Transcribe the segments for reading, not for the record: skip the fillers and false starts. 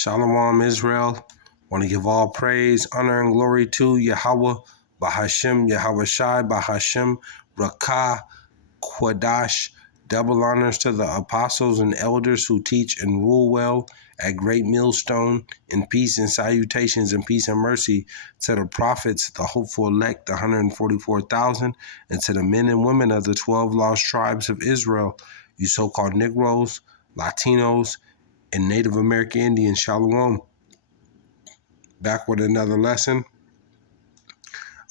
Shalom, Israel. Want to give all praise, honor, and glory to Yahawah, BAHASHAM, YAHAWAHSHI, BAHASHAM, Rakah, Quadash. Double honors to the apostles and elders who teach and rule well at Great Millstone, in peace and salutations and peace and mercy to the prophets, the hopeful elect, the 144,000, and to the men and women of the 12 lost tribes of Israel, you so-called Negroes, Latinos, and Native American Indians. Shalom. Back with another lesson.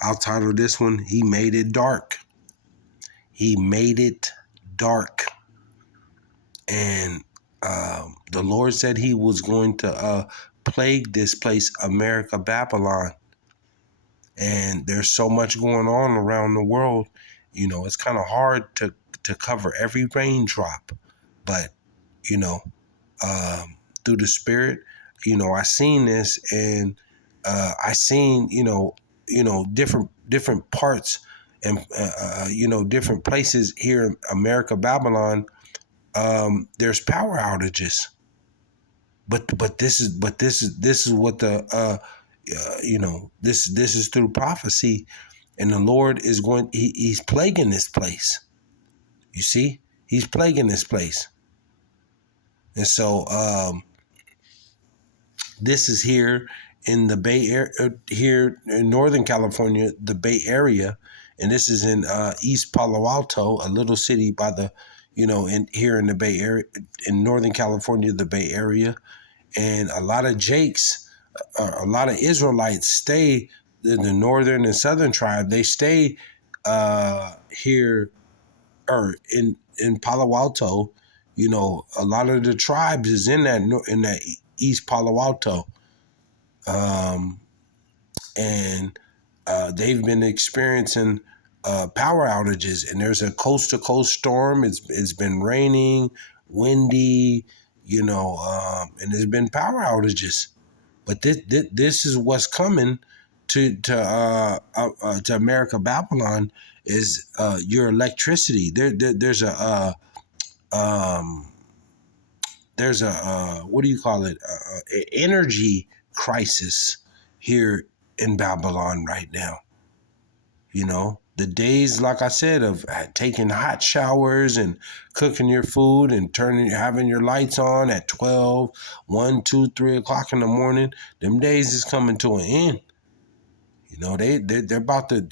I'll title this one, He Made It Dark. He made it dark. And the Lord said he was going to plague this place, America, Babylon. And there's so much going on around the world. You know, it's kind of hard to cover every raindrop. But, you know, through the Spirit, you know, I seen this, and I seen, different parts and, different places here in America, Babylon. There's power outages, but this is what the this is through prophecy, and the Lord is going. He's plaguing this place. You see, he's plaguing this place, and so this is here in the Bay Area, here in Northern California, the Bay Area, and this is in East Palo Alto, a little city by the, here in the Bay Area, in Northern California, the Bay Area, and a lot of a lot of Israelites stay, the northern and southern tribe, they stay here or in Palo Alto. You know, a lot of the tribes is in that East Palo Alto, and they've been experiencing power outages. And there's a coast-to-coast storm. It's been raining, windy, and there's been power outages. But this is what's coming to America, Babylon, is your electricity. There's a what do you call it? Energy crisis here in Babylon right now. You know, the days, like I said, of taking hot showers and cooking your food and having your lights on at 12, 1, 2, 3 o'clock in the morning, them days is coming to an end. You know, they're about to,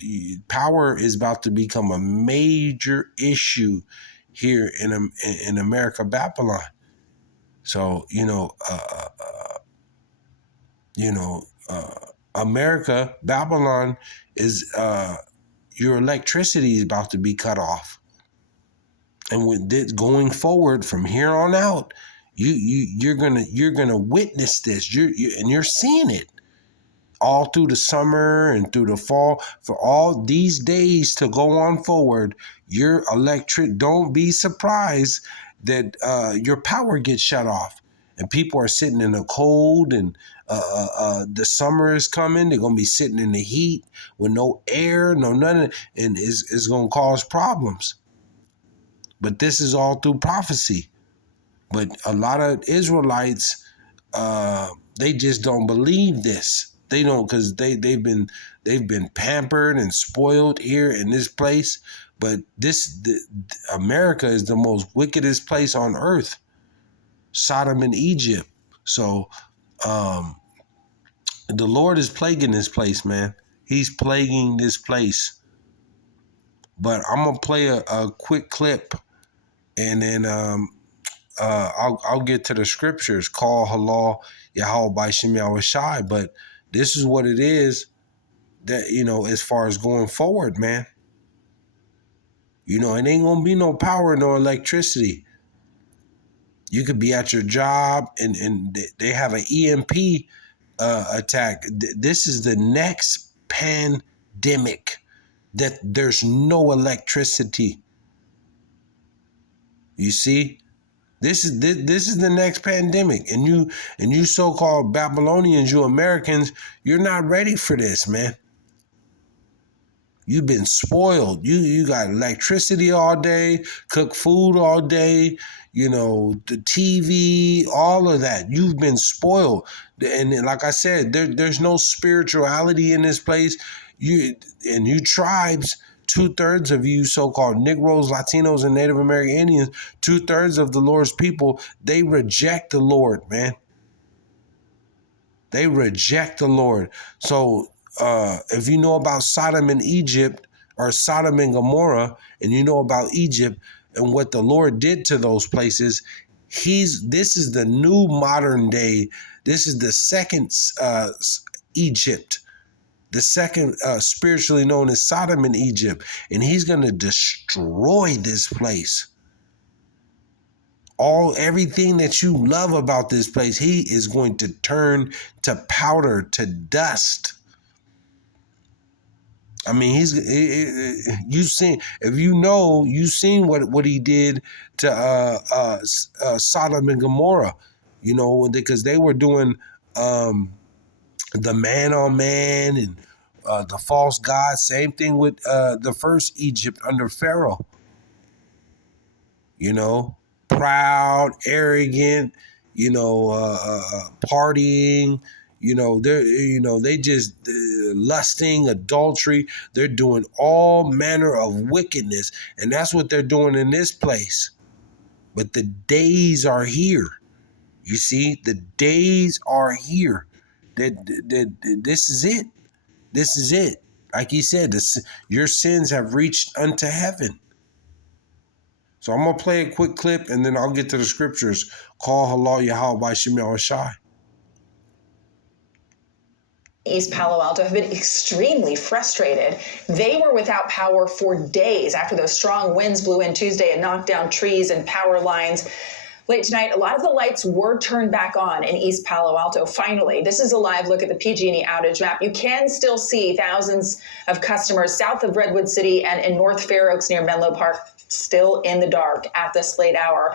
power is about to become a major issue here in America, Babylon. So, America, Babylon is, your electricity is about to be cut off. And with this going forward from here on out, you're gonna witness this. You're seeing it all through the summer and through the fall. For all these days to go on forward, your don't be surprised that your power gets shut off. And people are sitting in the cold, and the summer is coming. They're going to be sitting in the heat with no air, no nothing, and it's going to cause problems. But this is all through prophecy. But a lot of Israelites, they just don't believe this. They don't, because they've been pampered and spoiled here in this place. But America is the most wickedest place on earth. Sodom and Egypt. So the Lord is plaguing this place, man. He's plaguing this place. But I'm gonna play a quick clip, and then I'll get to the scriptures. Call halal YAHAWAHSHI. But this is what it is, that, as far as going forward, man. It ain't gonna be no power, no electricity. You could be at your job and they have an EMP attack. This is the next pandemic, that there's no electricity. You see, this is the next pandemic, and you so-called Babylonians, you Americans, you're not ready for this, man. You've been spoiled. You got electricity all day, cook food all day, you know, the TV, all of that. You've been spoiled. And like I said, there's no spirituality in this place. You tribes, 2/3 of you so-called Negroes, Latinos, and Native American Indians, 2/3 of the Lord's people, they reject the Lord, man. They reject the Lord. So if you know about Sodom and Egypt, or Sodom and Gomorrah, and you know about Egypt and what the Lord did to those places, this is the new modern day. This is the second Egypt, the second spiritually known as Sodom and Egypt, and he's going to destroy this place. Everything that you love about this place, he is going to turn to powder, to dust. I mean, you've seen what he did to Sodom and Gomorrah, you know, because they were doing the man on man and the false god. Same thing with the first Egypt under Pharaoh. You know, proud, arrogant, you know, partying. They just lusting, adultery. They're doing all manner of wickedness, and that's what they're doing in this place. But the days are here. You see, the days are here. This is it. This is it. Like he said, your sins have reached unto heaven. So I'm going to play a quick clip, and then I'll get to the scriptures. Call halal YAHAWAHSHI YAHAWAHSHI. East Palo Alto have been extremely frustrated. They were without power for days after those strong winds blew in Tuesday and knocked down trees and power lines. Late tonight, a lot of the lights were turned back on in East Palo Alto. Finally, this is a live look at the PG&E outage map. You can still see thousands of customers south of Redwood City and in North Fair Oaks near Menlo Park still in the dark at this late hour.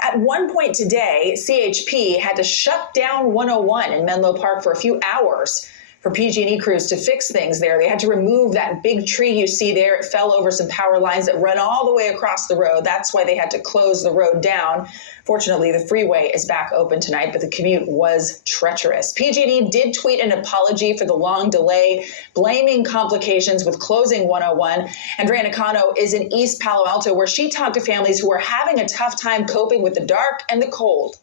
At one point today, CHP had to shut down 101 in Menlo Park for a few hours for PG&E crews to fix things there. They had to remove that big tree you see there. It fell over some power lines that run all the way across the road. That's why they had to close the road down. Fortunately, the freeway is back open tonight, but the commute was treacherous. PG&E did tweet an apology for the long delay, blaming complications with closing 101. Andrea Nakano is in East Palo Alto, where she talked to families who are having a tough time coping with the dark and the cold.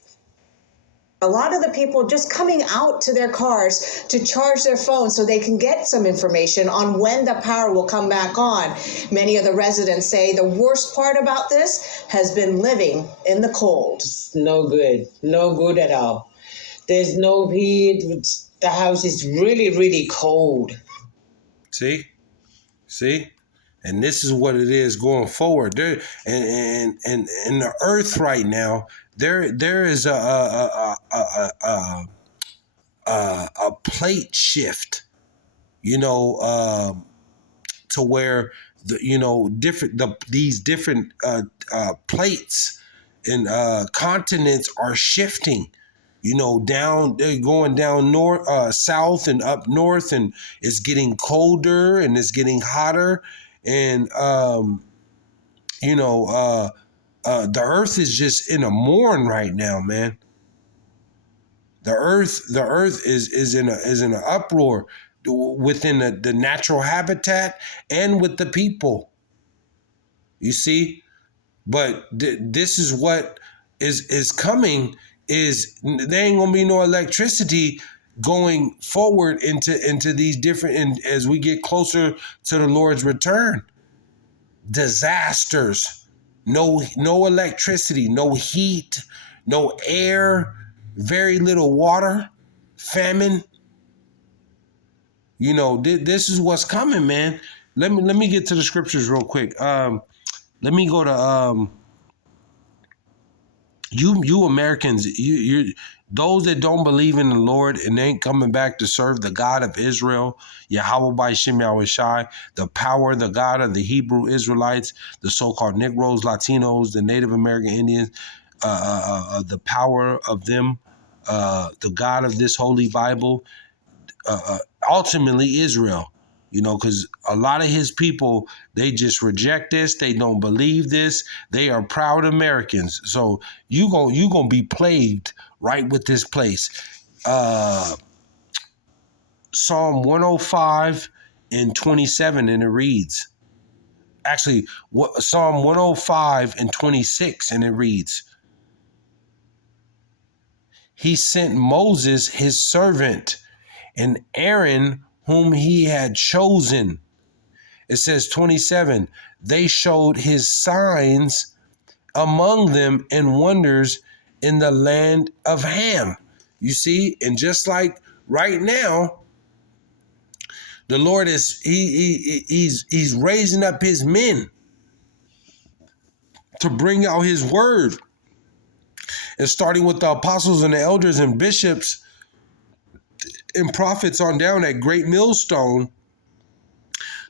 A lot of the people just coming out to their cars to charge their phones so they can get some information on when the power will come back on. Many of the residents say the worst part about this has been living in the cold. No good at all. There's no heat. The house is really, really cold. See? And this is what it is going forward. There and the earth right now, there is a plate shift, you know, to where these different plates and continents are shifting. You know, they're going down north, south, and up north, and it's getting colder and it's getting hotter. And, the earth is just in a mourn right now, man. The earth is in an uproar within the natural habitat and with the people. You see? But this is what is coming. Is there ain't gonna be no electricity going forward into these different, and as we get closer to the Lord's return. Disasters, no electricity, no heat, no air, very little water, famine. You know, this is what's coming, man. Let me get to the scriptures real quick. Let me go to you Americans, you those that don't believe in the Lord and ain't coming back to serve the God of Israel, YAHAWAHSHI YAHAWAHSHI, the power, the God of the Hebrew Israelites, the so-called Negroes, Latinos, the Native American Indians, the power of them, the God of this holy Bible, ultimately Israel. You know, because a lot of his people, they just reject this. They don't believe this. They are proud Americans. So you gonna be plagued right with this place. Psalm 105 and 27, and it reads, actually, Psalm 105 and 26, and it reads, He sent Moses, his servant, and Aaron, whom he had chosen. It says 27, they showed his signs among them and wonders in the land of Ham. You see, and just like right now, the Lord is he's raising up his men to bring out his word. And starting with the apostles and the elders and bishops and prophets on down at Great Millstone,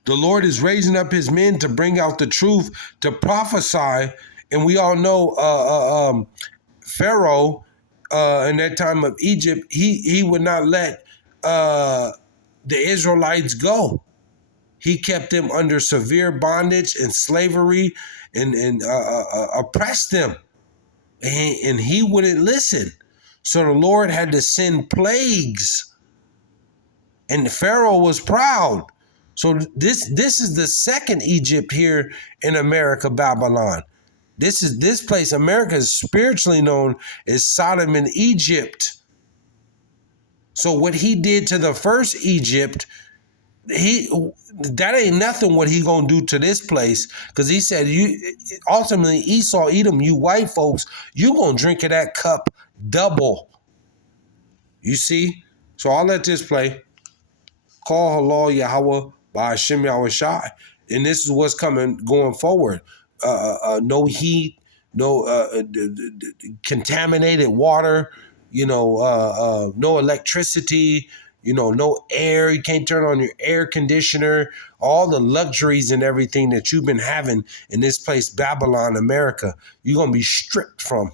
the Lord is raising up his men to bring out the truth, to prophesy. And we all know Pharaoh in that time of Egypt, he would not let the Israelites go. He kept them under severe bondage and slavery and oppressed them. And he wouldn't listen. So the Lord had to send plagues. And Pharaoh was proud. So this is the second Egypt here in America, Babylon. This place, America, is spiritually known as Sodom and Egypt. So what he did to the first Egypt, that ain't nothing what he gonna do to this place, because he said, you ultimately, Esau, Edom, you white folks, you gonna drink of that cup double. You see? So I'll let this play. Call halal Yahawah BAHASHAM YAHAWAHSHI. And this is what's coming going forward. No heat, no contaminated water, no electricity, no air. You can't turn on your air conditioner. All the luxuries and everything that you've been having in this place, Babylon, America, you're going to be stripped from.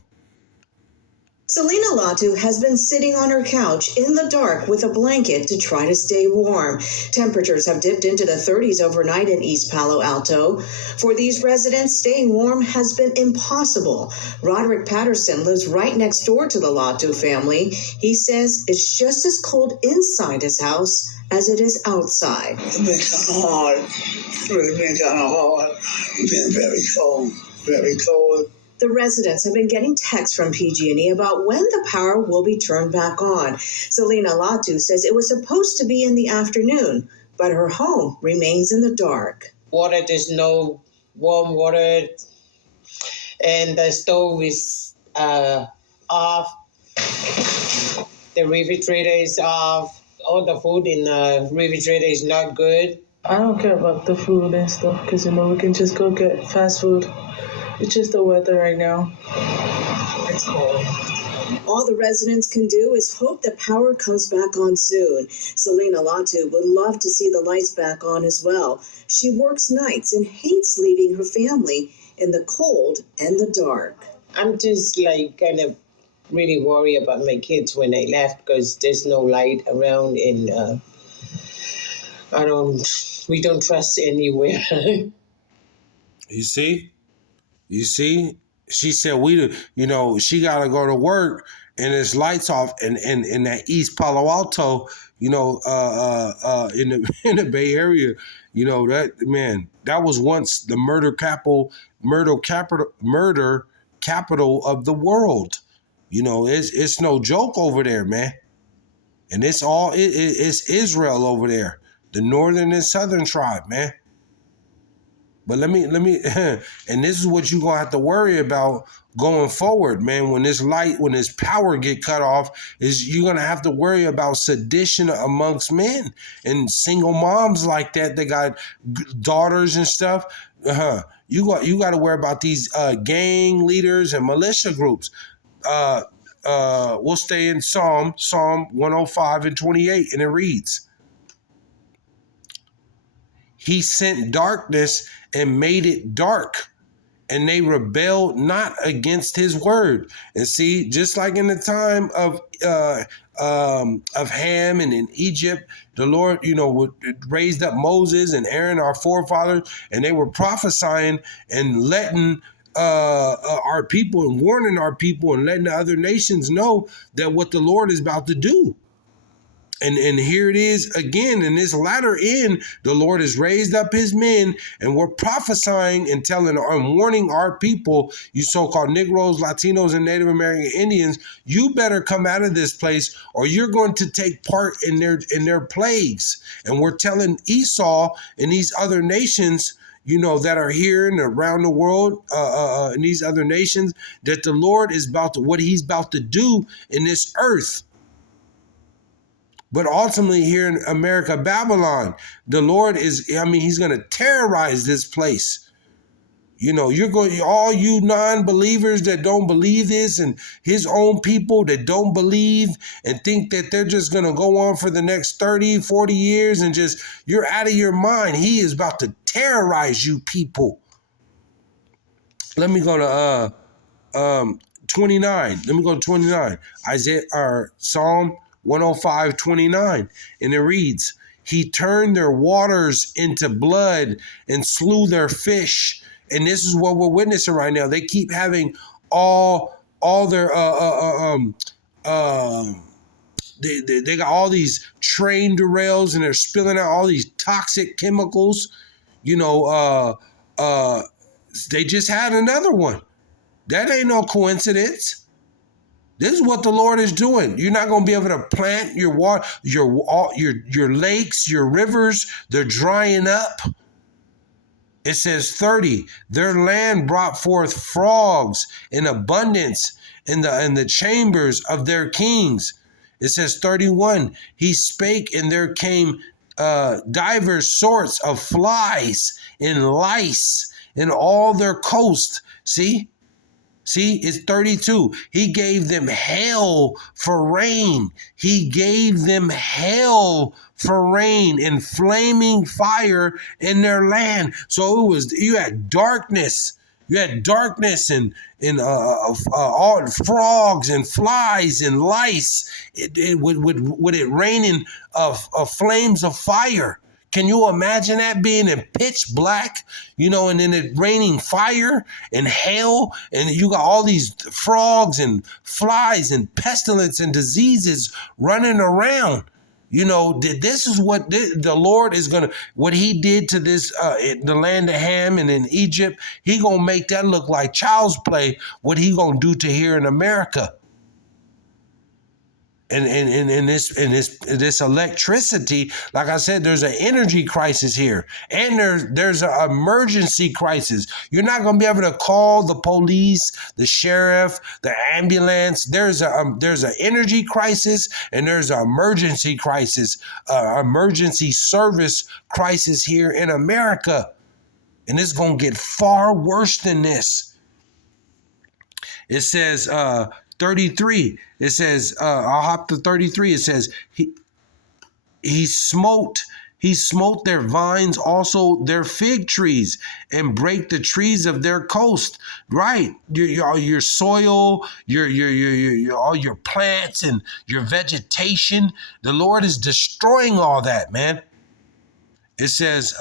Selena Latu has been sitting on her couch in the dark with a blanket to try to stay warm. Temperatures have dipped into the 30s overnight in East Palo Alto. For these residents, staying warm has been impossible. Roderick Patterson lives right next door to the Latu family. He says it's just as cold inside his house as it is outside. It's been kind of hard. It's really been kind of hard. It's been very cold, very cold. The residents have been getting texts from PG&E about when the power will be turned back on. Selena Latu says it was supposed to be in the afternoon, but her home remains in the dark. Water, there's no warm water, and the stove is off. The refrigerator is off. All the food in the refrigerator is not good. I don't care about the food and stuff because, we can just go get fast food. It's just the weather right now. It's cold. All the residents can do is hope the power comes back on soon. Selena Latu would love to see the lights back on as well. She works nights and hates leaving her family in the cold and the dark. I'm just kind of really worried about my kids when they left because there's no light around and we don't trust anywhere. You see? You see? She said she got to go to work and it's lights off and in that East Palo Alto, in the Bay Area, that was once the murder capital of the world. It's no joke over there, man. And it's Israel over there, the northern and southern tribe, man. But let me, and this is what you're going to have to worry about going forward, man. When this power get cut off, is you're going to have to worry about sedition amongst men and single moms like that. They got daughters and stuff. You got to worry about these gang leaders and militia groups. We'll stay in Psalm 105 and 28, and it reads, He sent darkness and made it dark, and they rebelled not against his word. And see, just like in the time of Ham and in Egypt, the Lord, raised up Moses and Aaron, our forefathers, and they were prophesying and letting our people and warning our people and letting the other nations know that what the Lord is about to do. And here it is again in this latter end, the Lord has raised up his men, and we're prophesying and telling and warning our people, you so-called Negroes, Latinos, and Native American Indians, you better come out of this place or you're going to take part in their plagues. And we're telling Esau and these other nations, that are here and around the world, in these other nations, that the Lord is what he's about to do in this earth. But ultimately here in America, Babylon, the Lord he's going to terrorize this place. All you non-believers that don't believe this, and his own people that don't believe and think that they're just going to go on for the next 30, 40 years and you're out of your mind. He is about to terrorize you people. Let me go to 29. Let me go to 29. Psalm 105:29, and it reads, he turned their waters into blood and slew their fish. And this is what we're witnessing right now. They keep having all their they got all these train derails, and they're spilling out all these toxic chemicals. They just had another one. That ain't no coincidence. This is what the Lord is doing. You're not going to be able to plant your water, your lakes, your rivers. They're drying up. It says 30. Their land brought forth frogs in abundance in the chambers of their kings. It says 31. He spake, and there came divers sorts of flies and lice in all their coast. See, it's 32. He gave them hail for rain. He gave them hail for rain and flaming fire in their land. So you had darkness. You had darkness and all frogs and flies and lice. With it raining of flames of fire. Can you imagine that being in pitch black, and then it raining fire and hail, and you got all these frogs and flies and pestilence and diseases running around? This is what the Lord is going to, what he did to this, the land of Ham and in Egypt, he going to make that look like child's play, what he going to do to here in America. And this electricity, like I said, there's an energy crisis here, and there's an emergency crisis. You're not going to be able to call the police, the sheriff, the ambulance. There's an energy crisis, and there's an emergency crisis, emergency service crisis here in America, and it's going to get far worse than this. It says 33. It says, I'll hop to 33. It says, he smote their vines, also their fig trees, and break the trees of their coast. Right, your soil, all your plants and your vegetation. The Lord is destroying all that, man. It says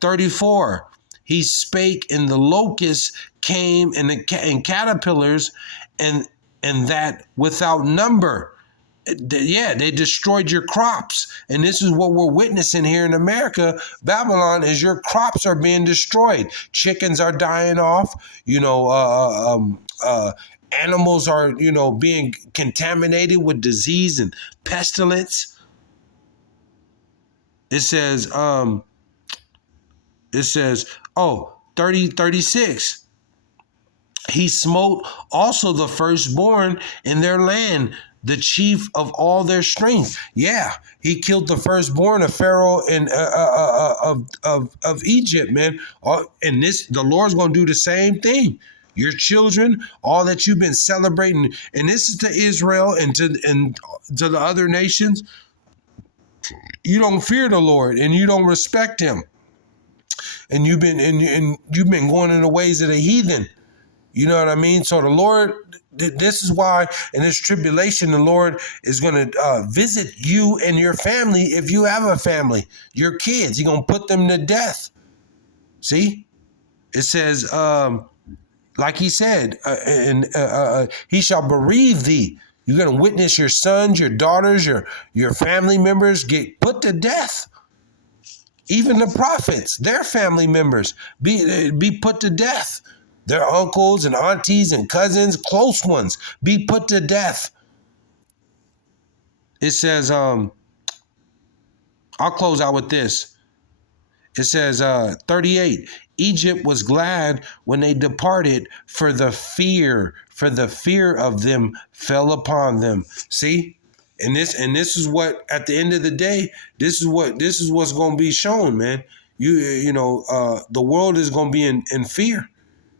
34. He spake, and the locusts came, and caterpillars, and that without number. They destroyed your crops. And this is what we're witnessing here in America. Babylon is your crops are being destroyed. Chickens are dying off. Animals are, being contaminated with disease and pestilence. It says, 36. He smote also the firstborn in their land, the chief of all their strength. Yeah, he killed the firstborn of Pharaoh and of Egypt, man. And the Lord's going to do the same thing. Your children, all that you've been celebrating, and this is to Israel and to the other nations. You don't fear the Lord and you don't respect him. and you've been going in the ways of the heathen. You know what I mean? So the Lord, this is why in this tribulation, the Lord is going to visit you and your family. If you have a family, your kids, He's going to put them to death. See? It says, like He said, He shall bereave thee. You're going to witness your sons, your daughters, your family members get put to death. Even the prophets, their family members be put to death. Their uncles and aunties and cousins, close ones, be put to death. It says, I'll close out with this. It says, 38, Egypt was glad when they departed, for the fear of them fell upon them. See? And this is what, at the end of the day, this is what's going to be shown, man. The world is going to be in fear.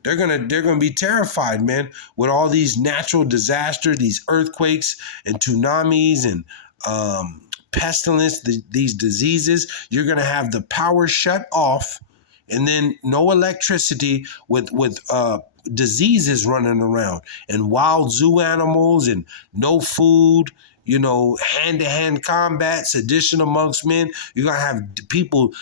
They're gonna be terrified, man, with all these natural disasters, these earthquakes and tsunamis and pestilence, these diseases. You're gonna have the power shut off, and then no electricity with diseases running around, and wild zoo animals, and no food. Hand-to-hand combat, sedition amongst men. You're gonna have people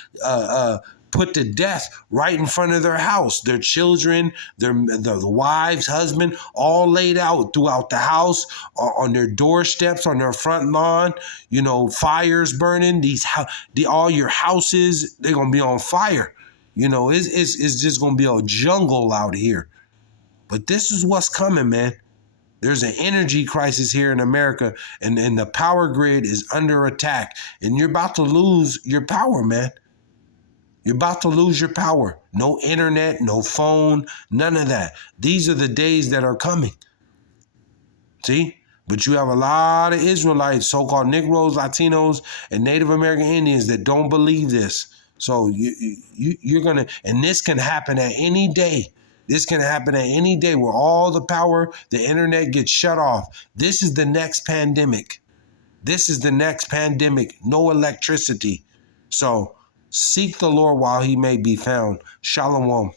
put to death right in front of their house. Their children, the wives, husband, all laid out throughout the house, on their doorsteps, on their front lawn. Fires burning. All your houses, they're gonna be on fire. It's just gonna be a jungle out here. But this is what's coming, man. There's an energy crisis here in America, and the power grid is under attack, and you're about to lose your power, man. You're about to lose your power. No internet, no phone, none of that. These are the days that are coming. See? But you have a lot of Israelites, so-called Negroes, Latinos, and Native American Indians that don't believe this. So you're going to, and this can happen at any day. This can happen at any day where all the power, the internet gets shut off. This is the next pandemic. This is the next pandemic. No electricity. So seek the Lord while He may be found. Shalom.